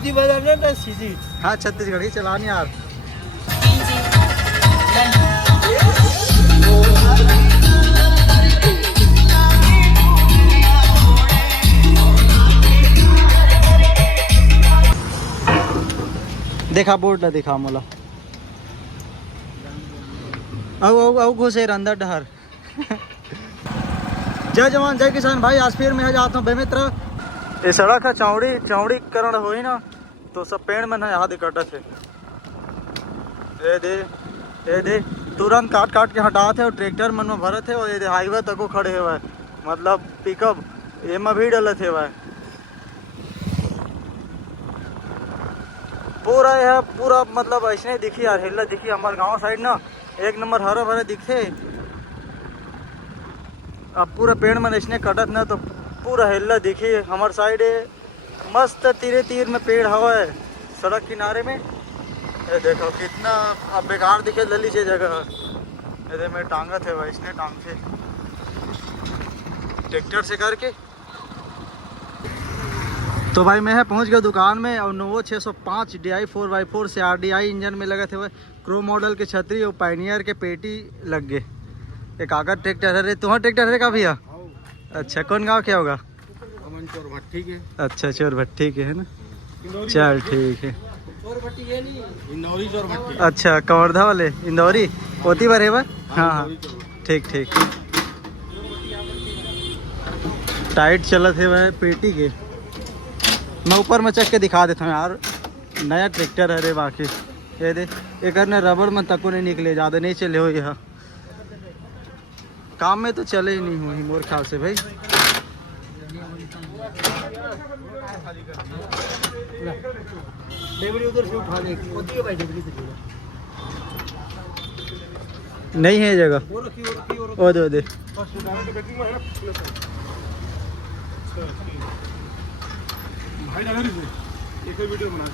सीधी। हाँ छत्तीसगढ़ ही चलानी यार। देखा बोर्ड ना दिखा मोला आओ घुसे अंदर डहर। जय जवान जय किसान भाई, आज फिर मैं जाता हूँ बेमित्र। ये सड़क है चौड़ीकरण हुई ना, तो सब पेड़ में ना याद इकट्ठा थे। ये दे तुरंत काट के हटा थे और ट्रैक्टर मन में भरे थे और ये हाईवे तक को खड़े हुए मतलब पिकअप ये में भी डले थे वह पूरा यह पूरा मतलब ऐसे ही दिखी यार, हिल्ला दिखी हमारे गांव साइड ना एक नंबर हरा भरा दिखे। अब पूरा पेड़ में इसने कटत ना तो पूरा हिल्ला दिखी हमारे साइड मस्त तीर में पेड़ हवा है सड़क किनारे में। ये देखो कितना अब बेकार दिखे लली से जगह ये में टांगा थे वह इसने टांग थे ट्रैक्टर से करके। तो भाई मैं पहुंच गया दुकान में और नोवो 605 DI 4x4 से RDI इंजन में लगे थे वह क्रो मॉडल के छतरी और पायनियर के पेटी लग गए। एक आगर ट्रैक्टर है तुम्हारा ट्रैक्टर है का भैया? अच्छा कौन गाँव क्या होगा? चोर भट्टी के। अच्छा चोर भट्टी के है ना, चल ठीक है। इंदौरी चोर भट्टी। अच्छा कवर्धा वाले इंदौरी पोती भर है वह? हाँ ठीक टाइट चलत है वह पेटी के। मैं ऊपर में चक के दिखा देता हूँ यार, नया ट्रैक्टर है रे बाकी ये दे एक ने रबड़ में तको नहीं निकले, ज़्यादा नहीं चले हो यह काम में तो चले ही नहीं हुई मोर ख्याल से भाई। नहीं है जगह ओ दे एक वीडियो बना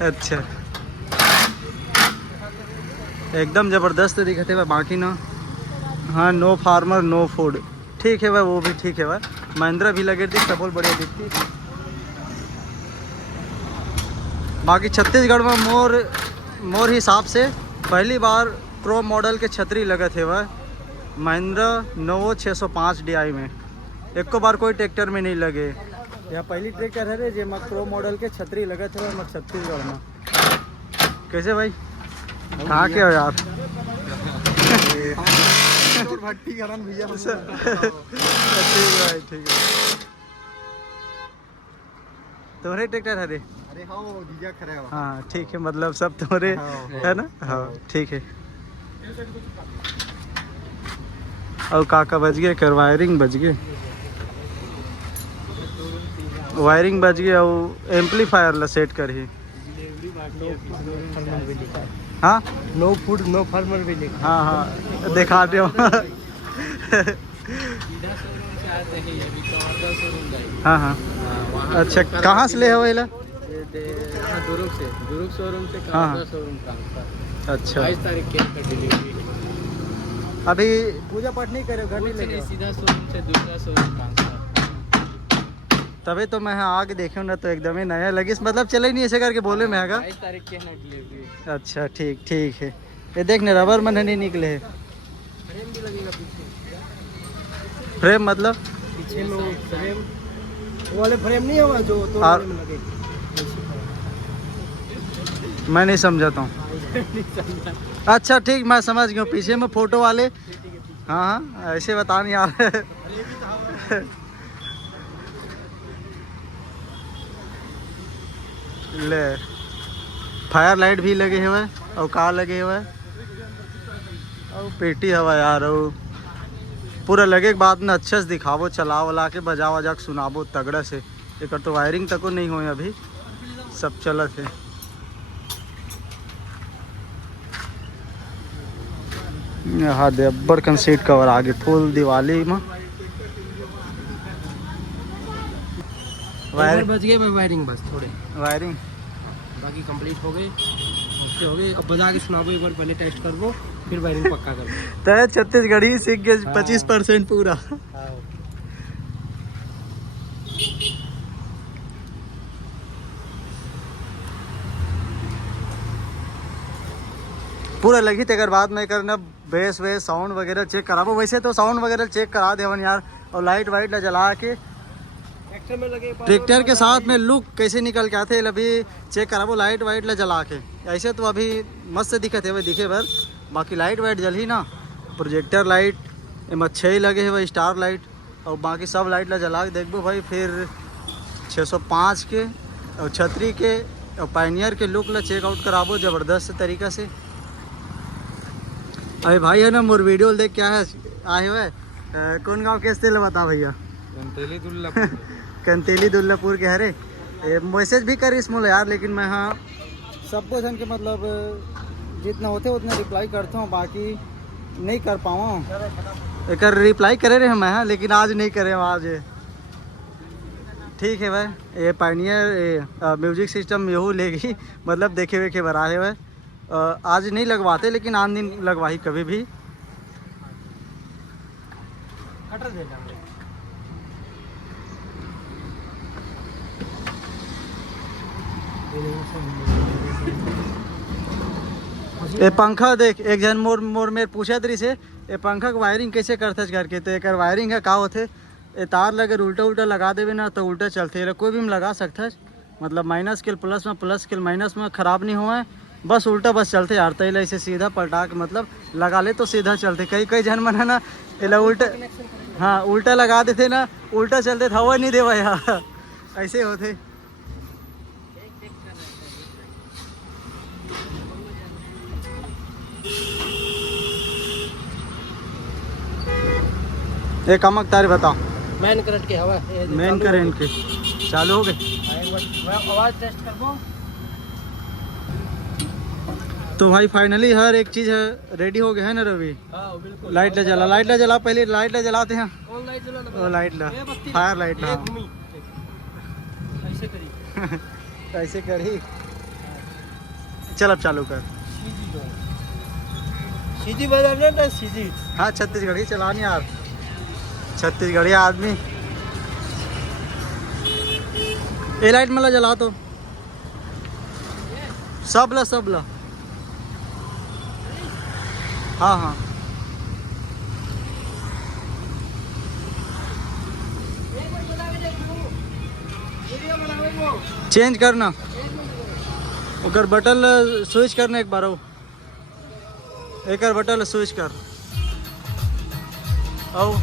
अच्छा एकदम ज़बरदस्त दिखते है बाकी ना। हाँ नो फार्मर नो फूड ठीक है भाई, वो भी ठीक है भाई। महिंद्रा भी लगे थी सब बहुत बढ़िया दिखती। बाकी छत्तीसगढ़ में मोर हिसाब से पहली बार प्रो मॉडल के छतरी लगे थे वह महिंद्रा नोवो 605 DI में। एक को बार कोई ट्रैक्टर में नहीं लगे, यह पहली ट्रैक्टर है रे जे मक प्रो मॉडल के छतरी लगे थे वह छत्तीसगढ़ में। कैसे भाई कहाँ के हो यार? भट्टी करन भैया। ठीक है तुम्हारे ट्रैक्टर है रे? अरे हाँ डीजा खड़ा है। हाँ ठीक है मतलब सब तुम्हारे है ना। हाँ ठीक है। और काका बज गए कर वायरिंग बज गए और एम्पलीफायर ला सेट कर ही। हाँ नो फूड नो फार्मर भी लिखा। हाँ दिखाते हो। हाँ अच्छा कहाँ से ले हो इला? दुर्ग शोरूम से हाँ शोरूम ट्रांसफर। अच्छा 22 तारीख के डिलीवरी। अभी पूजा पाठ नहीं करे घर नहीं लगे? सीधा शोरूम से दूसरा शोरूम ट्रांसफर। तभी तो मैं आगे देखूँ ना तो एकदम ही नया लगी मतलब चले ही नहीं ऐसे करके बोले मैं आगा 22 तारीख के ना डिलीवरी। अच्छा ठीक है। ये देखने रबर में नहीं निकले है। फ्रेम भी लगेगा पीछे। फ्रेम मतलब पीछे में फ्रेम वो वाले फ्रेम नहीं होगा जो तो वाले में लगे। मैं नहीं समझाता हूँ। अच्छा ठीक मैं समझ गया पीछे में फोटो वाले। हाँ ऐसे बता नहीं आ रहे। ले फायर लाइट भी लगे हुए और कार लगे हुए और पेटी हवा यार और पूरा लगे के बाद में अच्छे से दिखावो चला वला के बजा वजा के सुनाबो तगड़ा से। एक तो वायरिंग तक नहीं हुई अभी सब चलत है। हाँ दे अब्बर कन सीट कवर आगे फुल दिवाली में वायर बच गए वायरिंग बस थोड़े वायरिंग बाकी कंप्लीट हो गई। ओके हो गई अब बजा के सुनाबो एक बार पहले टेस्ट करबो। फिर वायरिंग पक्का कर दो। तो छत्तीसगढ़ी सीख गए 25% पूरा। हाँ। पूरा लगी तेकर बाद में करना बेस वेस साउंड वगैरह चेक कराबो। वैसे तो साउंड वगैरह चेक करा देवन यार, और लाइट वाइट ला जला के ट्रैक्टर में लगे ट्रैक्टर के साथ में लुक कैसे निकल के आते अभी चेक कराबो, लाइट वाइट ला जला के। ऐसे तो अभी मस्त दिखत है भाई, दिखे भर, बाकी लाइट वाइट जल ही ना, प्रोजेक्टर लाइट एम अच्छे ही लगे है भाई, स्टार लाइट, और बाकी सब लाइट ला जला के देखबो भाई। फिर 605 के और छतरी के और पायनियर के लुक ला चेकआउट कराबो ज़बरदस्त तरीका से। अरे भाई है ना मोर वीडियो देख क्या है आए हुए कौन गाँव के स्थिल बता भैया? कंतेली दुल्लापुर के हरे। मैसेज भी करी इसमें यार, लेकिन मैं हाँ सबको जन के मतलब जितना होते उतना रिप्लाई करता हूँ, बाकी नहीं कर पाऊँ। एक रिप्लाई करे रहे मैं हाँ, लेकिन आज नहीं करे आज। ठीक है भाई, ये पायनियर म्यूजिक सिस्टम यहू लेगी मतलब देखे वेखे बराहे हुए। आज नहीं लगवाते लेकिन आन दिन लगवाही कभी भी। कटर दे देंगे। ये पंखा देख, एक जन मोर मेरे पूछा तरी से ये पंखा का वायरिंग कैसे करते घर के, तो एक वायरिंग है का होते ये तार लगे उल्टा उल्टा लगा देवे ना तो उल्टा चलते, कोई भी में लगा सकता है, मतलब माइनस के प्लस में, प्लस के माइनस में खराब नहीं हुआ है, बस उल्टा बस चलते यार। तो इसे सीधा पलटा के मतलब लगा ले तो सीधा चलते। कई कई जन मन है ना इला उल्टा, हाँ उल्टा लगा देते ना, उल्टा चलते था हवा नहीं देवा यार, ऐसे होते। एक कमक तारे बताओ। मेन करंट के हवा मेन करंट के चालू हो गए। आवाज टेस्ट कर दो। तो भाई फाइनली हर एक चीज है रेडी हो गया है ना रवि? हाँ बिल्कुल। लाइट ला जला, लाइट ला जला, पहले लाइट ला जलाते हैं। कौन लाइट जला? वो लाइट ला, फायर लाइट ला। ऐसे करी, ऐसे करी। चल अब चालू कर। सीधी बजाना ना, सीधी। हाँ छत्तीसगढ़ी चलानी यार, छत्तीसगढ़ी आदमी। ए लाइट मला जला तो सब ला। हाँ हाँ चेंज करना, ओकर बटन स्विच करना एक बार, एक बटन स्विच कर आओ।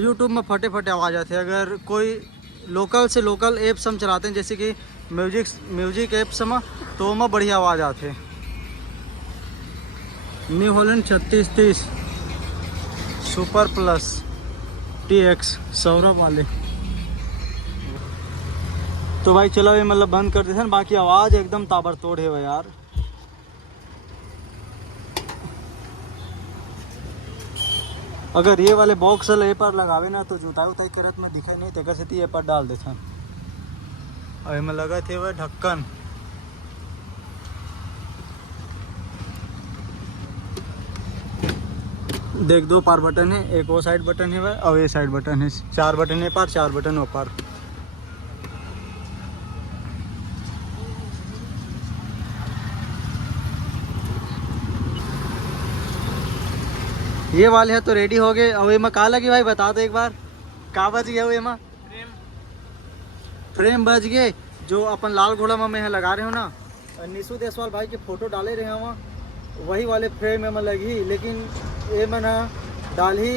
यूट्यूब में फटे फटे आवाज़ आते हैं। अगर कोई लोकल से लोकल ऐप्स हम चलाते हैं जैसे कि म्यूजिक ऐप्स में, तो में बढ़िया आवाज़ आते हैं। New Holland 3630 super plus TX Saurabh वाले। तो भाई चलो ये मतलब बंद कर देते हैं, बाकी आवाज़ एकदम ताबड़तोड़ है भाई यार। अगर ये वाले बॉक्स ए पर लगावे ना तो जुताई उताई करत में दिखे नहीं, तेकर से ये पर डाल देते हैं। और इनमें लगा थे वह ढक्कन, देख दो पार बटन है, एक वो साइड बटन है वह और ये साइड बटन है, 4 बटन है पार, 4 बटन वो पार। ये वाले है तो रेडी हो गए। अब एमा का लगी भाई बता दो एक बार, का बच गया वो एमा? फ्रेम बच गए जो अपन लाल घोड़ा में है लगा रहे हो ना, निशु देसवाल भाई के फोटो डाले रहे हैं वहाँ, वही वाले फ्रेम में लगी। लेकिन ये मना डाल ही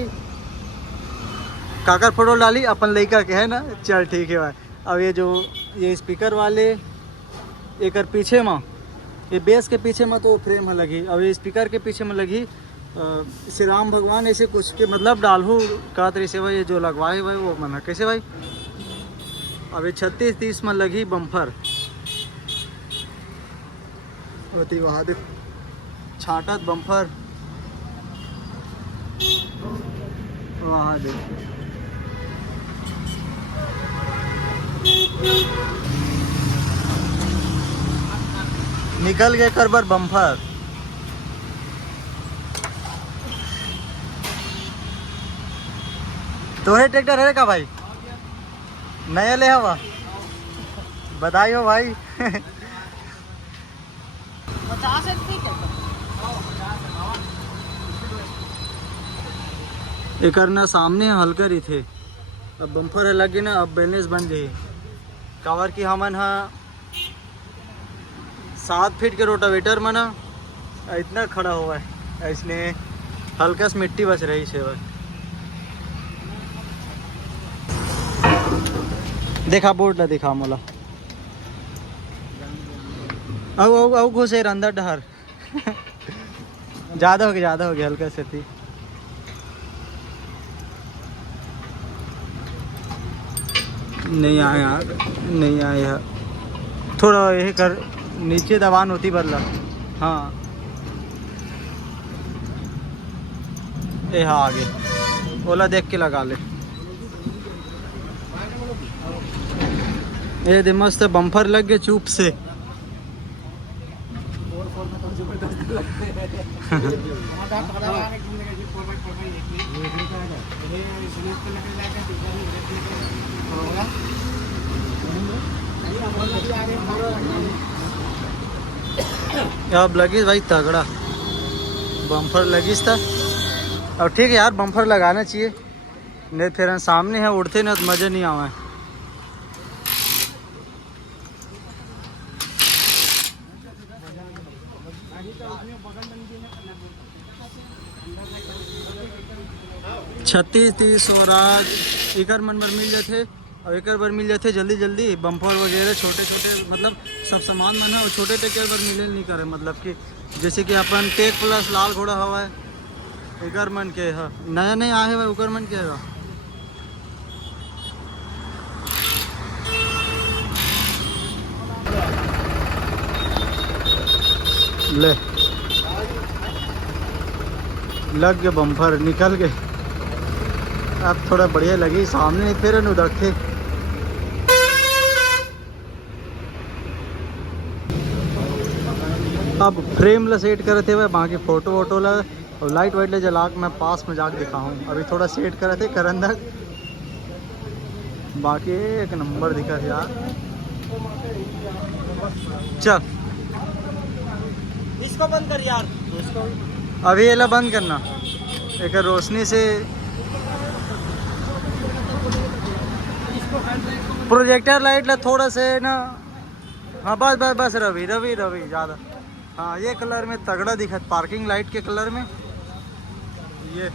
काकर फोटो डाली अपन लड़का के है ना, चल ठीक है भाई। अब ये जो ये स्पीकर वाले एक पीछे में, ये बेस के पीछे में तो फ्रेम में लगी, अब ये स्पीकर के पीछे में लगी श्री राम भगवान ऐसे कुछ के मतलब डालू का तरी से भाई। ये जो लगवाए भाई वो मना कैसे भाई। अब ये 36-30 में लगी बम्फर होती, वहाँ देख छाटत बम्फर, वहाँ देख निकल गए करबर बम्फर। तोरे ट्रैक्टर है का भाई? नया ले हवा, बधाई हो भाई। 50 है ठीक है। एक ना सामने हल्कर ही थे, अब बम्फर है लगे ना, अब बैलेंस बन जाए। कवर की हमन हा 7 फीट के रोटावेटर में ना इतना खड़ा हुआ है, इसलिए हल्का सी मिट्टी बच रही है। देखा बोर्ड ला दिखा मोला, आओ घुसे अंदर डहर। ज़्यादा हो गया हल्का से थी। नहीं आए यार, थोड़ा ये कर नीचे दबान होती बदला। हाँ ये हाँ आगे ओला देख के लगा ले। ये दे मस्त बम्फर लग गए चुप से। अब लगी भाई तगड़ा बम्फर लगी था। अब ठीक है यार, बम्फर लगाना चाहिए, नहीं फिर सामने है उड़ते ना तो मज़ा नहीं आवा। छत्तीस 30 और आज एक मन पर मिल जाते और एक बार मिल जाते जल्दी बम्पर वगैरह छोटे मतलब सब सामान मन है। और छोटे टेकर पर मिले नहीं करे, मतलब कि जैसे कि अपन टेक प्लस लाल घोड़ा हवा है एक मन के है नया नहीं आए हुआ उकर मन के है। ले लग गए बम्फर, निकल गए। अब थोड़ा बढ़िया लगी सामने, फिर उधर थे। अब फ्रेम ला सेट करे थे बाकी फोटो वोटो ला और लाइट वाइट ला जला के मैं पास में जाके दिखाऊं। अभी थोड़ा सेट करे थे करंदक, बाकी एक नंबर दिखा यार। चल इसको बंद कर यार, अभी ये ला बंद करना, एक रोशनी से प्रोजेक्टर लाइट ला थोड़ा से ना। हाँ बस रवि ज़्यादा। हाँ ये कलर में तगड़ा दिखा, पार्किंग लाइट के कलर में ये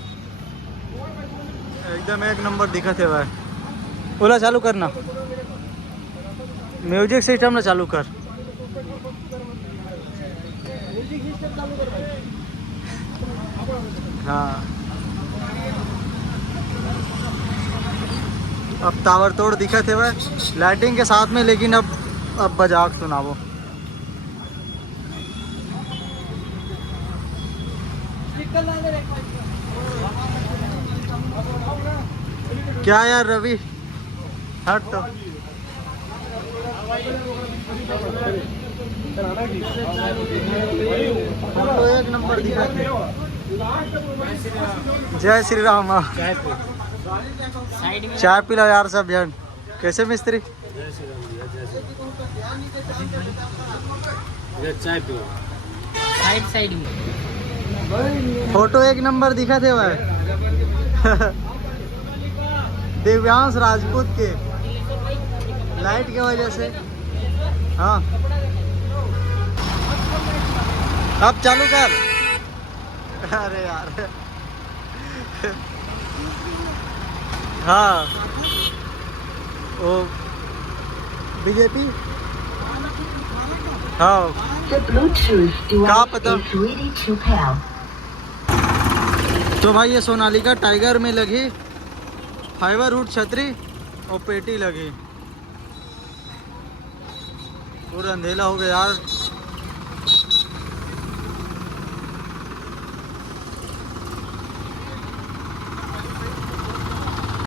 एकदम एक नंबर दिखा थे भाई। ओला चालू करना, म्यूजिक सिस्टम ना चालू कर। हाँ अब टावर तोड़ दिखा थे भाई लाइटिंग के साथ में, लेकिन अब बजाक सुनावो। क्या यार रवि हट तो एक नंबर दिखा थे। जय श्री राम। चाय पिला यार सब जन। कैसे मिस्त्री? चाय पिला साइड में। फोटो एक नंबर दिखा थे वह दिव्यांश राजपूत के लाइट की वजह से। हाँ अब चालू कर। अरे यार हाँ वो बीजेपी। हाँ क्या पता। तो भाई ये सोनालिका टाइगर में लगी फाइबर रूट छतरी और पेटी लगी। पूरा अंधेला हो गया यार।